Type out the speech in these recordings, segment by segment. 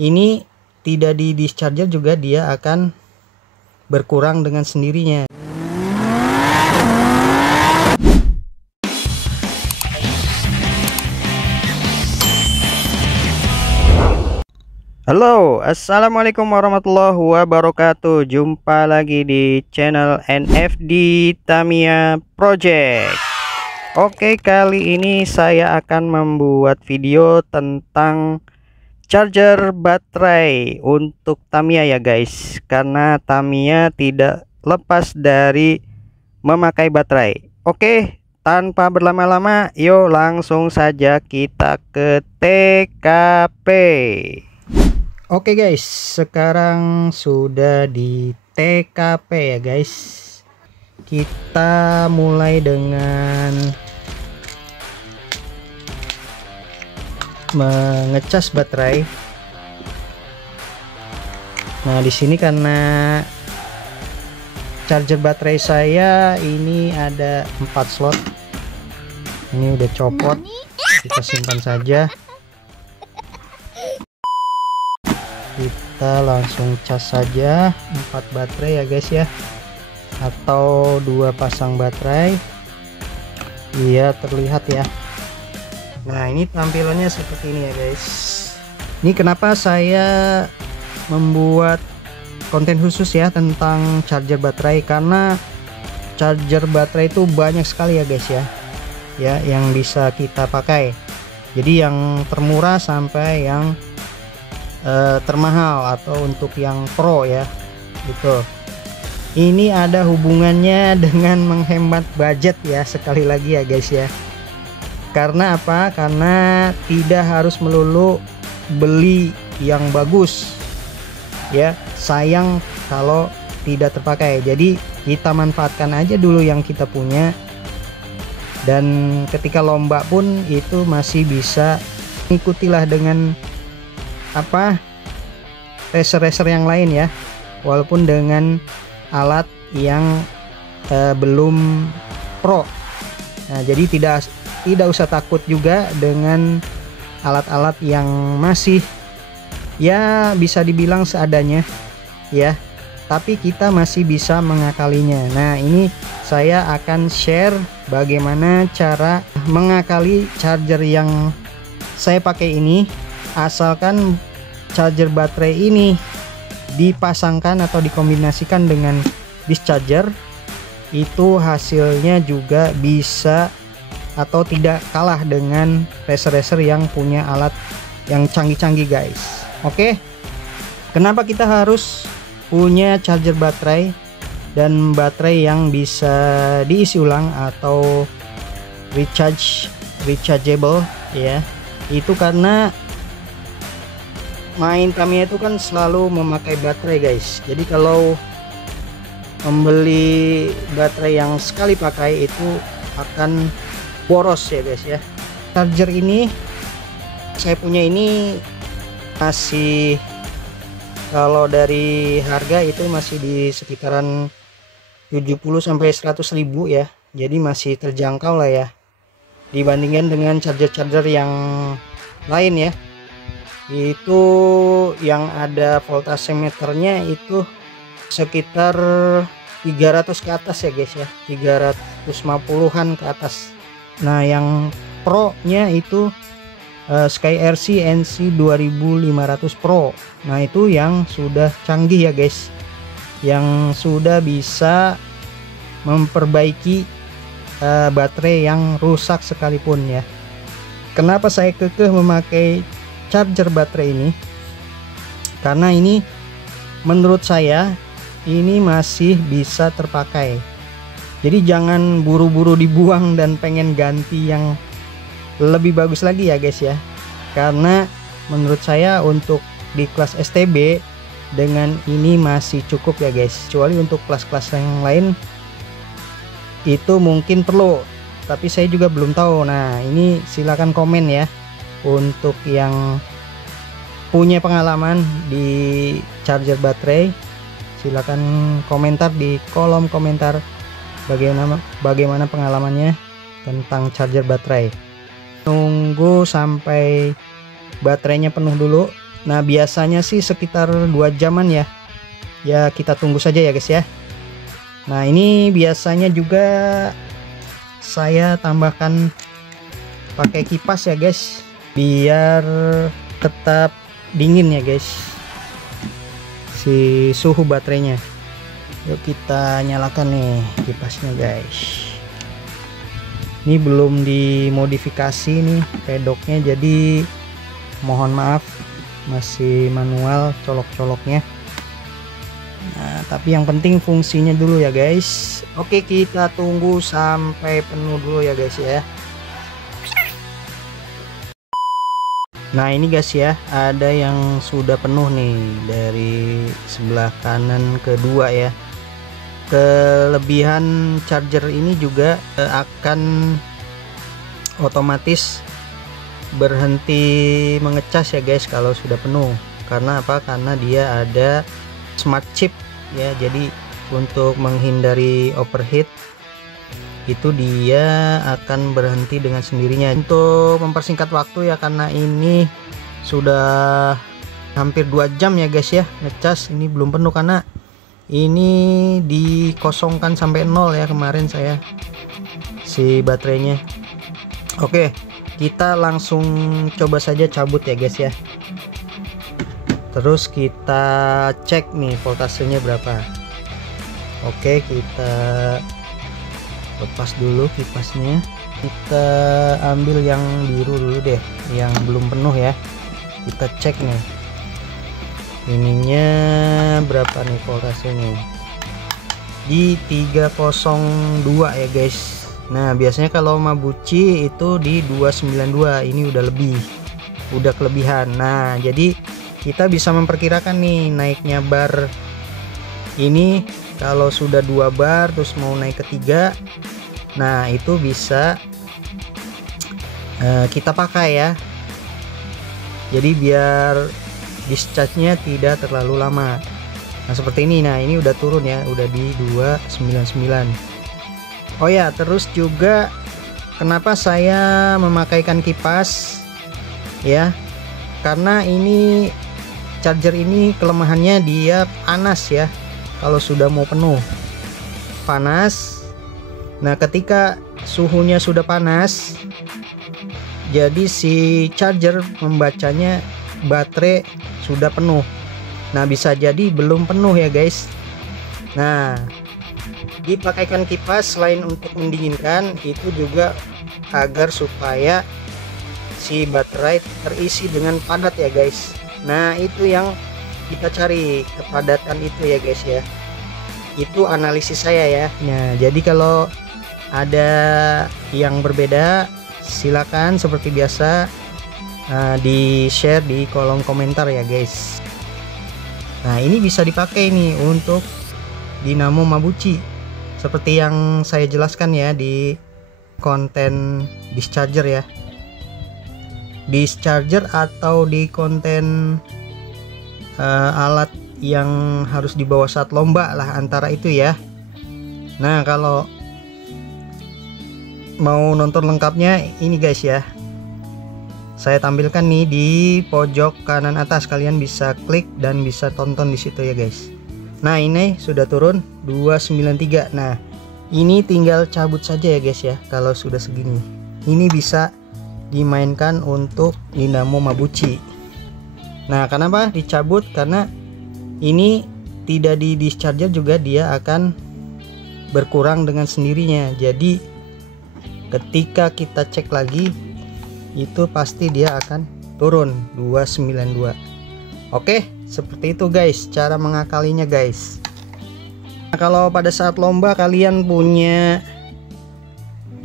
ini tidak di discharger juga dia akan berkurang dengan sendirinya. Halo, assalamualaikum warahmatullahi wabarakatuh. Jumpa lagi di channel NFD Tamiya Project. Oke, kali ini saya akan membuat video tentang charger baterai untuk Tamiya ya guys, karena Tamiya tidak lepas dari memakai baterai. Oke, tanpa berlama-lama yuk langsung saja kita ke TKP. Oke guys, sekarang sudah di TKP ya guys. Kita mulai dengan mengecas baterai. Nah, di sini karena charger baterai saya ini ada 4 slot. Ini udah copot. Kita simpan saja. Kita langsung cas saja 4 baterai ya guys ya, atau 2 pasang baterai. Iya, terlihat ya. Nah, ini tampilannya seperti ini ya guys. Ini kenapa saya membuat konten khusus ya tentang charger baterai, karena charger baterai itu banyak sekali ya guys ya, yang bisa kita pakai. Jadi yang termurah sampai yang termahal, atau untuk yang pro ya gitu. Ini ada hubungannya dengan menghemat budget ya, sekali lagi ya guys ya. Karena apa? Karena tidak harus melulu beli yang bagus ya, sayang kalau tidak terpakai. Jadi kita manfaatkan aja dulu yang kita punya, dan ketika lomba pun itu masih bisa ikutilah dengan racer-racer yang lain ya, walaupun dengan alat yang belum pro. Nah, jadi tidak usah takut juga dengan alat-alat yang masih ya bisa dibilang seadanya ya, tapi kita masih bisa mengakalinya. Nah, ini saya akan share bagaimana cara mengakali charger yang saya pakai ini, asalkan charger baterai ini dipasangkan atau dikombinasikan dengan discharger, itu hasilnya juga bisa atau tidak kalah dengan racer-racer yang punya alat yang canggih-canggih guys. Oke, kenapa kita harus punya charger baterai dan baterai yang bisa diisi ulang atau rechargeable ya? Itu karena main Tamiya itu kan selalu memakai baterai guys. Jadi kalau membeli baterai yang sekali pakai itu akan boros ya guys ya. Charger ini saya punya ini masih, kalau dari harga itu masih di sekitaran 70-100 ribu ya. Jadi masih terjangkau lah ya, dibandingkan dengan charger-charger yang lain ya. Itu yang ada voltase meternya itu sekitar 300 ke atas ya guys ya, 350-an ke atas. Nah, yang pro nya itu SkyRC NC 2500 Pro. Nah, itu yang sudah canggih ya guys, yang sudah bisa memperbaiki baterai yang rusak sekalipun ya. Kenapa saya kekeh memakai charger baterai ini? Karena ini menurut saya ini masih bisa terpakai. Jadi jangan buru-buru dibuang dan pengen ganti yang lebih bagus lagi ya guys ya. Karena menurut saya untuk di kelas STB dengan ini masih cukup ya guys. Kecuali untuk kelas-kelas yang lain itu mungkin perlu, tapi saya juga belum tahu. Nah, ini silakan komen ya untuk yang punya pengalaman di charger baterai. Silakan komentar di kolom komentar bagaimana pengalamannya tentang charger baterai. Tunggu sampai baterainya penuh dulu, Nah biasanya sih sekitar 2 jaman ya. Ya kita tunggu saja ya guys ya. Nah ini biasanya juga saya tambahkan pakai kipas ya guys, biar tetap dingin ya guys si suhu baterainya. Yuk kita nyalakan nih kipasnya guys. Ini belum dimodifikasi nih pedoknya, jadi mohon maaf masih manual colok-coloknya. Nah tapi yang penting fungsinya dulu ya guys. Oke kita tunggu sampai penuh dulu ya guys ya. Nah ini guys ya, ada yang sudah penuh nih dari sebelah kanan kedua ya. Kelebihan charger ini juga akan otomatis berhenti mengecas ya guys kalau sudah penuh. Karena apa? Karena dia ada smart chip ya, jadi untuk menghindari overheat itu dia akan berhenti dengan sendirinya. Untuk mempersingkat waktu ya, karena ini sudah hampir 2 jam ya guys ya ngecas, ini belum penuh karena ini dikosongkan sampai 0 ya kemarin saya si baterainya. Oke kita langsung coba saja cabut ya guys ya. Terus kita cek nih voltasenya berapa. Oke kita lepas dulu kipasnya, kita ambil yang biru dulu deh, yang belum penuh ya. Kita cek nih ininya berapa nih voltasenya, di 302 ya guys. Nah biasanya kalau Mabuchi itu di 292, ini udah lebih, udah kelebihan. Nah jadi kita bisa memperkirakan nih naiknya bar ini. Kalau sudah 2 bar terus mau naik ke 3, nah itu bisa kita pakai ya. Jadi biar discharge-nya tidak terlalu lama. Nah seperti ini. Nah ini udah turun ya, udah di 299. Oh ya, terus juga kenapa saya memakaikan kipas ya, karena ini charger ini kelemahannya dia panas ya. Kalau sudah mau penuh panas. Nah ketika suhunya sudah panas, jadi si charger membacanya baterai sudah penuh. Nah bisa jadi belum penuh ya guys. Nah dipakaikan kipas selain untuk mendinginkan, itu juga agar supaya si baterai terisi dengan padat ya guys. Nah itu yang kita cari, kepadatan itu ya guys ya. Itu analisis saya ya. Nah jadi kalau ada yang berbeda silakan seperti biasa di share di kolom komentar ya guys. Nah ini bisa dipakai nih untuk dinamo Mabuchi seperti yang saya jelaskan ya di konten discharger ya, discharger atau di konten alat yang harus dibawa saat lomba lah, antara itu ya. Nah kalau mau nonton lengkapnya ini guys ya, saya tampilkan nih di pojok kanan atas, kalian bisa klik dan bisa tonton di situ ya guys. Nah ini sudah turun 293. Nah ini tinggal cabut saja ya guys ya. Kalau sudah segini ini bisa dimainkan untuk dinamo Mabuchi. Nah kenapa dicabut? Karena ini tidak di discharger juga dia akan berkurang dengan sendirinya. Jadi ketika kita cek lagi itu pasti dia akan turun 292. Oke seperti itu guys cara mengakalinya guys. Nah, kalau pada saat lomba kalian punya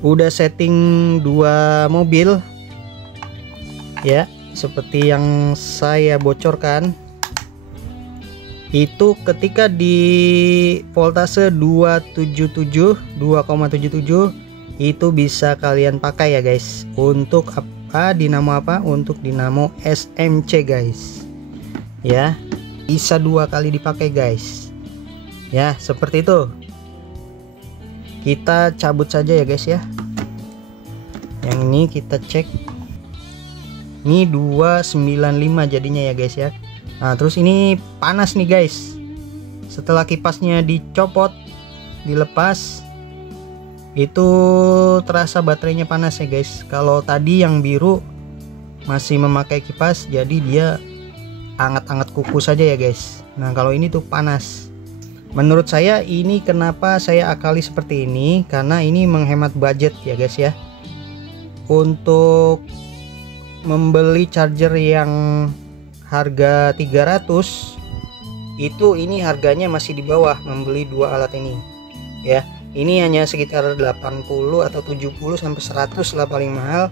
udah setting 2 mobil ya, seperti yang saya bocorkan, itu ketika di voltase 277 itu bisa kalian pakai ya guys. Untuk apa? Dinamo apa? Untuk dinamo SMC guys ya, bisa 2 kali dipakai guys ya. Seperti itu. Kita cabut saja ya guys ya. Yang ini kita cek. Ini 295 jadinya ya guys ya. Nah terus ini panas nih guys. Setelah kipasnya dicopot, dilepas, itu terasa baterainya panas ya guys. Kalau tadi yang biru masih memakai kipas, jadi dia hangat-hangat kuku saja ya guys. Nah kalau ini tuh panas. Menurut saya ini kenapa saya akali seperti ini, karena ini menghemat budget ya guys ya. Untuk membeli charger yang harga 300 itu, ini harganya masih di bawah membeli dua alat ini ya. Ini hanya sekitar 80 atau 70 sampai 100 lah paling mahal.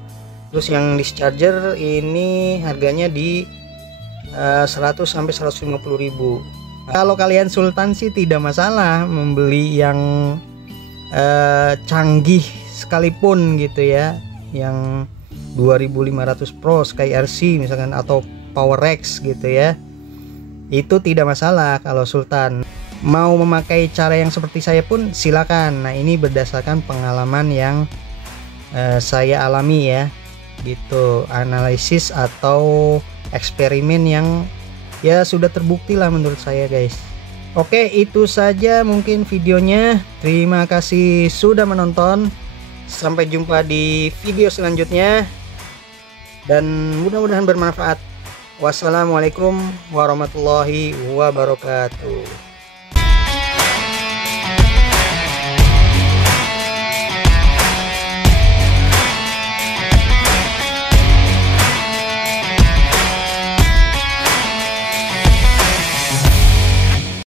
Terus yang disk charger ini harganya di 100 sampai 150.000. Kalau kalian sultan sih tidak masalah membeli yang canggih sekalipun gitu ya, yang 2500 Pro Sky RC misalkan, atau PowerX gitu ya, itu tidak masalah. Kalau sultan mau memakai cara yang seperti saya pun silakan. Nah ini berdasarkan pengalaman yang saya alami ya, gitu, analisis atau eksperimen yang ya sudah terbukti lah menurut saya guys. Oke, itu saja mungkin videonya. Terima kasih sudah menonton. Sampai jumpa di video selanjutnya dan mudah-mudahan bermanfaat. Wassalamualaikum warahmatullahi wabarakatuh.